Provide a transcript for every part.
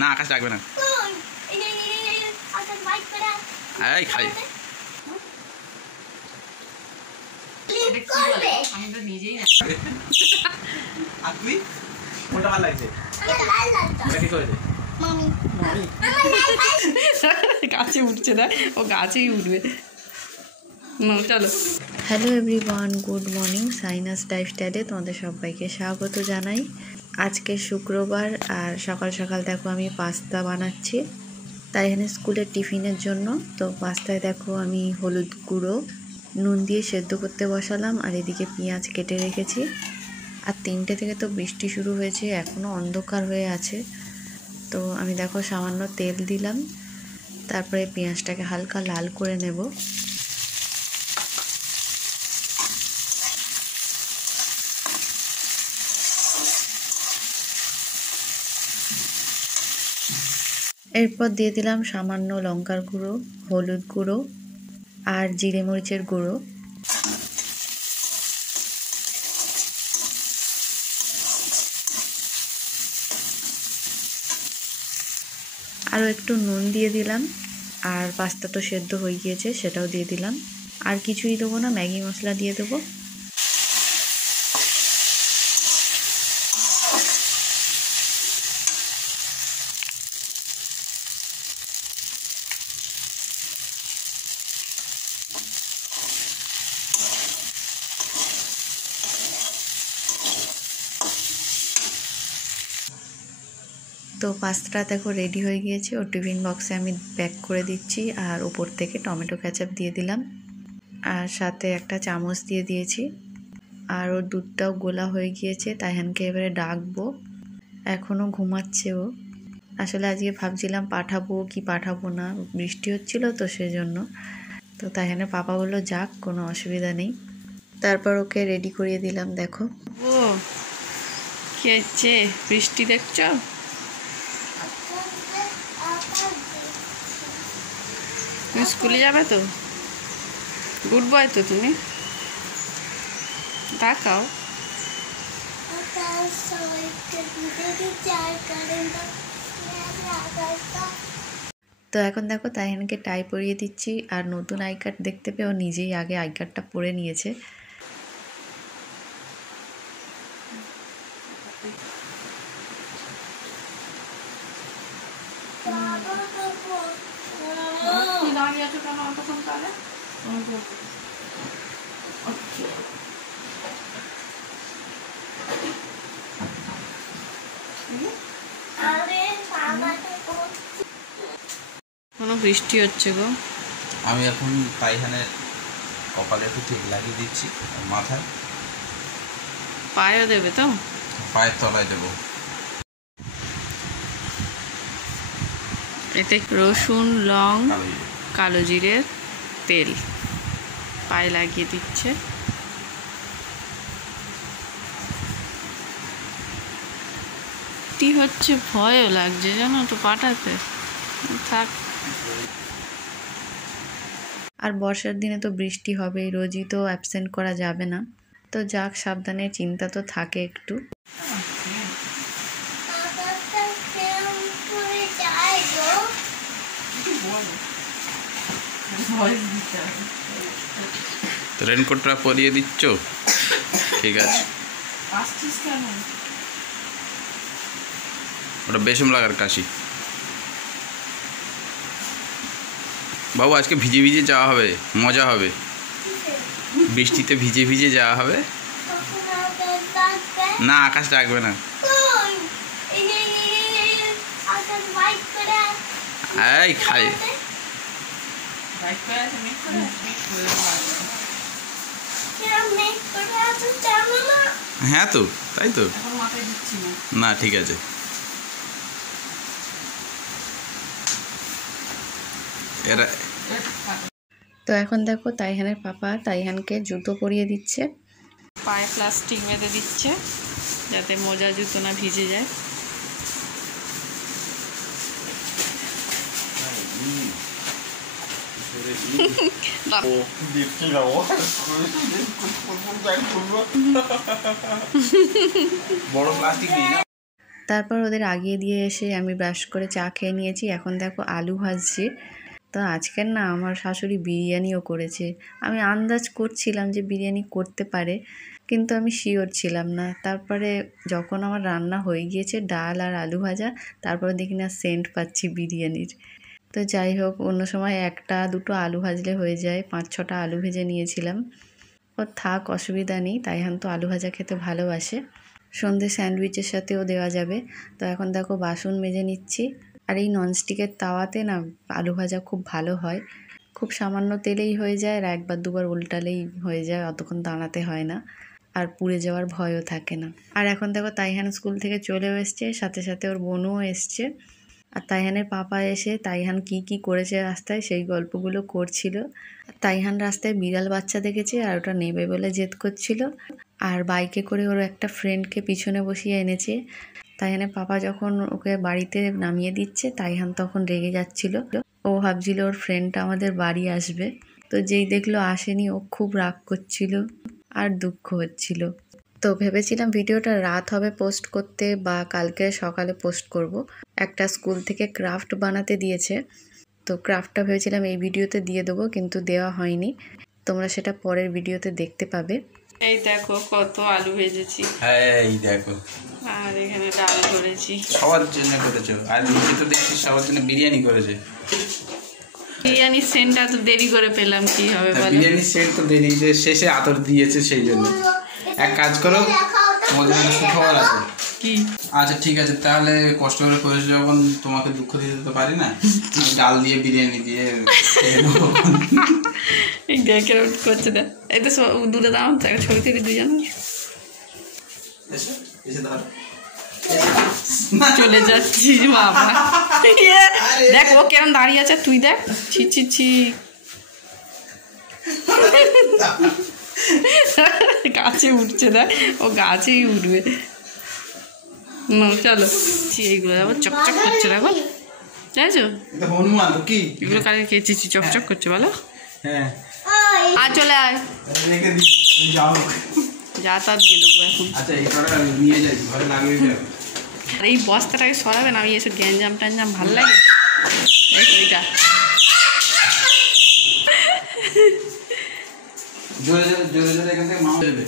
না আকাশ ডাকবে না। এই খাই গাছে উঠছে না, ও গাছেই উঠবে। চলো। Hello everyone, good morning. সাইনাস লাইফস্টাইলে তোমাদের সবাইকে স্বাগত জানাই। আজকে শুক্রবার আর সকাল সকাল দেখো আমি পাস্তা বানাচ্ছি, তাই এখানে স্কুলের টিফিনের জন্য। তো পাস্তায় দেখো আমি হলুদ গুঁড়ো নুন দিয়ে সেদ্ধ করতে বসালাম, আর এদিকে পেঁয়াজ কেটে রেখেছি। আর 3টে থেকে তো বৃষ্টি শুরু হয়েছে, এখনও অন্ধকার হয়ে আছে। তো আমি দেখো সামান্য তেল দিলাম, তারপরে পেঁয়াজটাকে হালকা লাল করে নেব। এরপর দিয়ে দিলাম সামান্য লঙ্কার গুঁড়ো, হলুদ গুঁড়ো আর জিরে মরিচের গুঁড়ো। আরও একটু নুন দিয়ে দিলাম, আর পাস্তা তো সেদ্ধ হয়ে গিয়েছে সেটাও দিয়ে দিলাম। আর কিছুই দেবো না, ম্যাগি মশলা দিয়ে দেবো। তো পাস্তাটা দেখো রেডি হয়ে গিয়েছে, ও টিফিন বক্সে আমি প্যাক করে দিচ্ছি। আর উপর থেকে টমেটো কেচাপ দিয়ে দিলাম, আর সাথে একটা চামচ দিয়ে দিয়েছি। আর ওর দুধটাও গোলা হয়ে গিয়েছে, তাইহানকে এবারে ডাকবো। এখনও ঘুমাচ্ছে ও। আসলে আজকে ভাবছিলাম পাঠাবো কি পাঠাবো না, বৃষ্টি হচ্ছিল তো সেজন্য। তো তাইহানের পাপা বললো যাক, কোনো অসুবিধা নেই। তারপর ওকে রেডি করিয়ে দিলাম। দেখো ও কি হচ্ছে, বৃষ্টি দেখছো? তুমি স্কুলে যাবে তো? গুড বয় তো তুমি, তাকাও। তো এখন দেখো তাইহানকে টাই পরিয়ে দিচ্ছি, আর নতুন আই কার্ড দেখতে পেয়েও নিজেই আগে আই কার্ডটা পরে নিয়েছে। কোনো বৃষ্টি হচ্ছে গো। আমি এখন তাইহানের কপালে একটু তেল লাগিয়ে দিচ্ছি, মাথায়। পায়েও দেবে তো? পায়ের তলায় দেবো। এতে রসুন, লং, কালো জিরের তেল পায়ে লাগিয়ে দিচ্ছে। কি হচ্ছে, ভয়ও লাগছে জানো তো পাঠাতে। থাক। আর বর্ষার দিনে তো বৃষ্টি হবে, রোজই তো অ্যাবসেন্ট করা যাবে না। তো যাক, সাবধানে, চিন্তা তো থাকে একটু। রেনকোটটা পরিয়ে দিচ্ছ, ঠিক আছে। ওটা বেসম লাগার কাশি। বাবু আজকে ভিজে ভিজে যাওয়া হবে, মজা হবে। বৃষ্টিতে ভিজে ভিজে যাওয়া হবে। না আকাশ ডাকবে না। এই খাই। হ্যাঁ তো, তাই তো। না ঠিক আছে। তো এখন দেখো তাইহানের পাপা তাইহানকে জুতো পরিয়ে দিচ্ছে। পায়ে প্লাস্টিক বেঁধে দিচ্ছে যাতে মোজা জুতো না ভিজে যায়। বড় প্লাস্টিক নেই না। তারপর ওদের আগিয়ে দিয়ে এসে আমি ব্রাশ করে চা খেয়ে নিয়েছি। এখন দেখো আলু ভাজছি। তো আজকের না আমার শাশুড়ি বিরিয়ানিও করেছে। আমি আন্দাজ করছিলাম যে বিরিয়ানি করতে পারে, কিন্তু আমি শিওর ছিলাম না। তারপরে যখন আমার রান্না হয়ে গিয়েছে, ডাল আর আলু ভাজা, তারপরে দেখি না সেন্ট পাচ্ছি বিরিয়ানির। তো যাই হোক, অন্য সময় 1-2 আলু ভাজলে হয়ে যায়, 5-6টা আলু ভেজে নিয়েছিলাম। ও থাক, অসুবিধা নেই, তাইহান তো আলু ভাজা খেতে ভালোবাসে। সন্ধ্যে স্যান্ডউইচের সাথেও দেওয়া যাবে। তো এখন দেখো বাসন মেজে নিচ্ছি। আর এই ননস্টিকের তাওয়াতে না আলু ভাজা খুব ভালো হয়, খুব সামান্য তেলেই হয়ে যায়, আর 1-2বার উল্টালেই হয়ে যায়, অতক্ষণ দাঁড়াতে হয় না, আর পুড়ে যাওয়ার ভয়ও থাকে না। আর এখন দেখো তাইহান স্কুল থেকে চলেও এসছে, সাথে সাথে ওর বোনও এসছে। আর তাইহানের পাপা এসে তাইহান কি করেছে রাস্তায় সেই গল্পগুলো করছিল। তাইহান রাস্তায় বিড়াল বাচ্চা দেখেছে আর ওটা নেবে বলে জেদ করছিল, আর বাইকে করে ওর একটা ফ্রেন্ডকে পিছনে বসিয়ে এনেছে। তাইহানের পাপা যখন ওকে বাড়িতে নামিয়ে দিচ্ছে, তাইহান তখন রেগে যাচ্ছিল। ও ভাবছিল ওর ফ্রেন্ডটা আমাদের বাড়ি আসবে, তো যেই দেখলো আসেনি ও খুব রাগ করছিল আর দুঃখ হচ্ছিল। তো ভেবেছিলাম ভিডিওটা রাত হবে পোস্ট করতে বা কালকে সকালে পোস্ট করব। একটা স্কুল থেকে ক্রাফট বানাতে দিয়েছে, তো ক্রাফটটা ভেবেছিলাম এই ভিডিওতে দিয়ে দেবো, কিন্তু দেওয়া হয়নি। তোমরা সেটা পরের ভিডিওতে দেখতে পাবে। এই দেখো কত আলু ভেজেছি। হ্যাঁ এই দেখো, আর এখানে ডাল করেছি। সবার জন্য করেছো। আর নিজে তো দেখছি সবার জন্য বিরিয়ানি করেছে। বিরিয়ানির সেন্টটা তো দেরি করে পেলাম, কি হবে বলো? বিরিয়ানির সেন্ট তো দেরি, যে শেষে আতর দিয়েছে সেই জন্য। এক কাজ করো, তোমাদের সুখবর আছে। কি? আচ্ছা ঠিক আছে, তাহলে কষ্ট করে করেছো যখন, তোমাকে দুঃখ দিতে তো পারি না। আমি ডাল দিয়ে বিরিয়ানি দিয়ে খেয়ে নেবো। এই দেখে করছে না, এই তো দুটো দাম ছবি থেকে দুজন এসে ধরো। চলে যাচ্ছি বাবা। দেখ ও কেমন দাঁড়িয়ে আছে, তুই দেখ। ছি ছি ছি, গাছে উঠছে না, ও গাছেই উঠবে। চলো, এইগুলো আবার চকচক করছে, দেখো দেখছো হনুমান কি এগুলো কালকে খেয়েছি, চকচক করছে বলো। হ্যাঁ আর চলে আয়, রেখে দিই, যাও। যা তা দিয়ে দেবো এখন। আচ্ছা এই কটা নিয়ে যাই, ঘরে লাগিয়ে যাবে। আর এই বস্তাটাকে সরাবেন, আমি এসব গ্যাঞ্জাম ট্যাঞ্জাম ভাল লাগে। এই তো এইটা জোরে জোরে জোরে জোরে এখান থেকে মামা দেবে।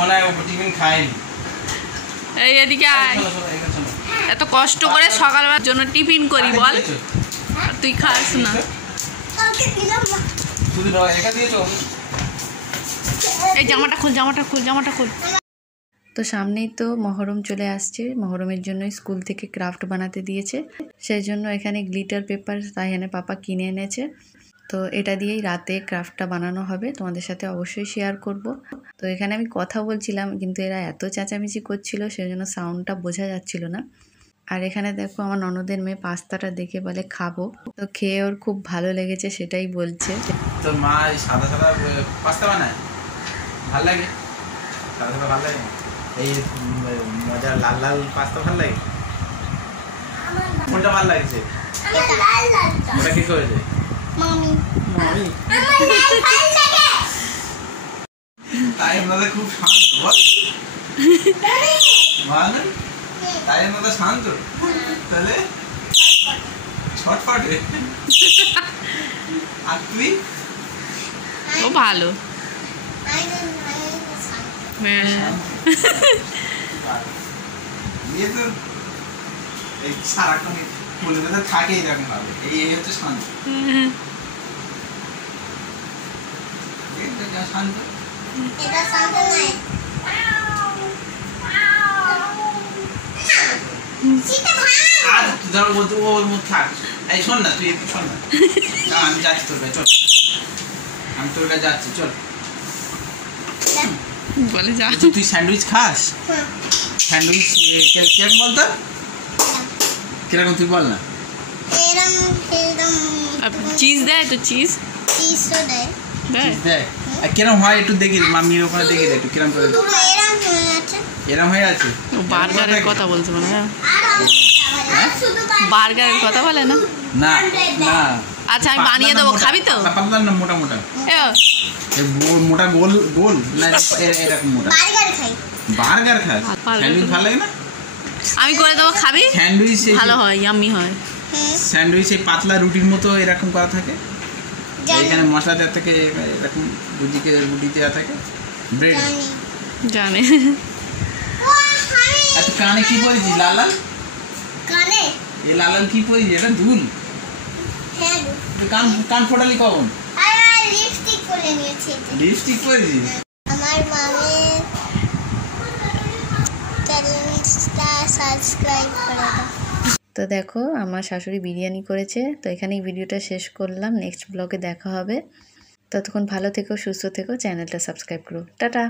মনে হয় টিফিন খায়নি। এই এদিকে আয়, এত কষ্ট করে সকালবেলার জন্য টিফিন করি বল, তুই খাস না। এই জামাটা খোল, জামাটা খোল, জামাটা খোল। তো সামনেই তো মহরম চলে আসছে, মহরমের জন্যই স্কুল থেকে ক্রাফট বানাতে দিয়েছে, সেই জন্য এখানে গ্লিটার পেপার তাইহানের পাপা কিনে এনেছে। তো এটা দিয়েই রাতে ক্রাফটটা বানানো হবে, তোমাদের সাথে অবশ্যই শেয়ার করব। তো এখানে আমি কথা বলছিলাম, কিন্তু এরা এত চেঁচামেচি করছিল সেই জন্য সাউন্ডটা বোঝা যাচ্ছিল না। আর এখানে দেখো আমার ননদের মেয়ে পাস্তাটা দেখে বলে খাবো, তো খেয়ে ওর খুব ভালো লেগেছে সেটাই বলছে। তোর মা সাদা সাদা পাস্তা বানায়, ভাল লাগে? সাদা সাদা ভাল লাগে? এই মজার লাল লাল পাস্তা ভাল লাগে? কোনটা ভাল লাগছে? ওটা কি করেছে? মামি তাই আমাদের খুব শান্ত বল, তাই আমাদের শান্ত, তাহলে ছটফটে। আর তুই? ও ভালো। সারাক্ষণ ফুলে বেঁধে থাকেই এরকম ভাবে, এই হচ্ছে শান্ত। শান্ত ধরো ওর মধ্যে থাক। এই শোন না, তুই একটু শোন না, আমি যাচ্ছি তোর কাছে, চল আমি তোর কাছে যাচ্ছি, চল। বলে যা, তুই স্যান্ডউইচ খাস? স্যান্ডউইচ কিরকম বলতো, কিরকম তুই বল না। চিজ দেয় তো, চিজ দেয়, কিরকম হয় একটু দেখি, মাম্মির ওখানে দেখি একটু কিরকম করে। এরম হয়ে আছে। ও বার্গারের কথা বলছে মনে হয়। বার্গারের কথা বলে না? না না, আচ্ছা আমি বানিয়ে দেবো, খাবি তো? পাতলা না মোটা মোটা, এ, মোটা গোল গোল না এরকম মোটা। বার্গার খাস? বার্গার স্যান্ডউইচ ভালো লাগে না? আমি করে দেবো, খাবি? স্যান্ডউইচ ভালো হয়, ইয়াম্মি হয়। স্যান্ডউইচ এই পাতলা রুটির মতো এরকম করা থাকে, এখানে মশলা দেওয়া থাকে, এরকম রুটি দেওয়া থাকে, ব্রেড। জানে। আচ্ছা কানে কি পরেছিস লাল লাল? কানে এই লাল লাল কি পরেছিস? এটা দুল? হ্যাঁ, কান ফোটালি কখন? আর লিপস্টিক পরে নিয়েছি। লিপস্টিক পরেছিস? আমার মামের চ্যানেলটা সাবস্ক্রাইব করে দাও। তো দেখো আমার শাশুড়ি বিরিয়ানি করেছে। তো এখানেই ভিডিওটা শেষ করলাম, নেক্সট ব্লগে দেখা হবে। ততক্ষণ ভালো থেকো, সুস্থ থেকো, চ্যানেলটা সাবস্ক্রাইব করো, টাটা।